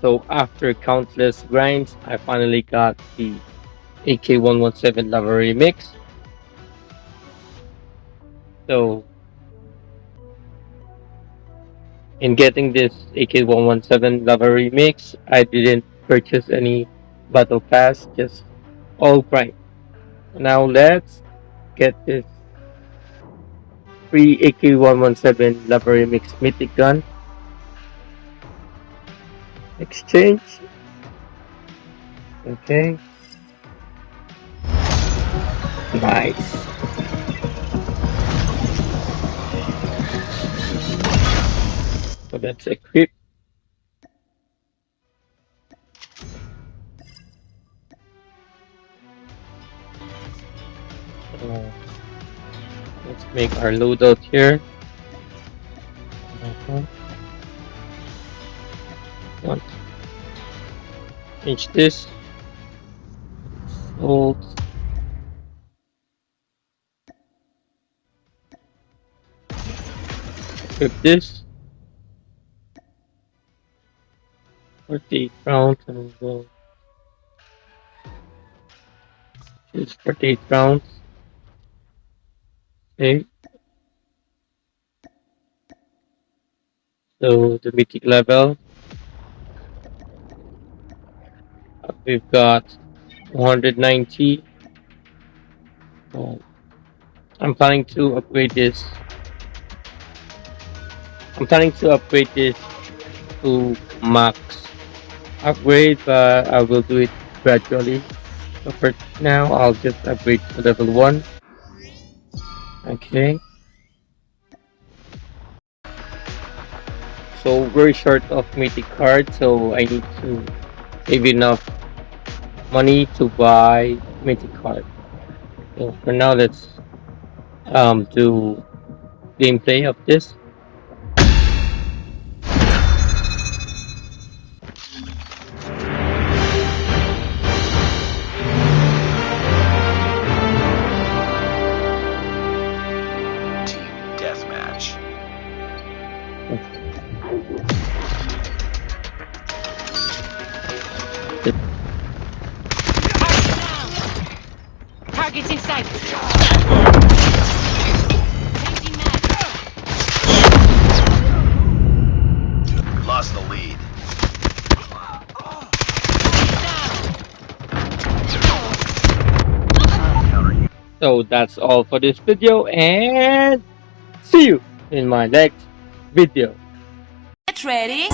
So after countless grinds, I finally got the AK-117 Lava Remix. So in getting this AK-117 Lava Remix, I didn't purchase any battle pass, just all grind. Now let's get this free AK-117 Lava Remix mythic gun. Exchange. Okay. Nice. So that's equipped. Uh, let's make our loadout here. Uh-huh. Want to change this. Hold. Equip this. 48 rounds and we'll choose 48 rounds. Okay. So the mythic level. We've got 190. Oh, I'm planning to upgrade this. I'm planning to upgrade this to max upgrade, but I will do it gradually. So for now, I'll just upgrade to level 1. Okay. So we're short of mythic cards, so I need to save enough money to buy mythic card. So for now, let's do gameplay of this. Team deathmatch. Targets in sight. Changing mag. Lost the lead. So that's all for this video, and see you in my next video. Get ready.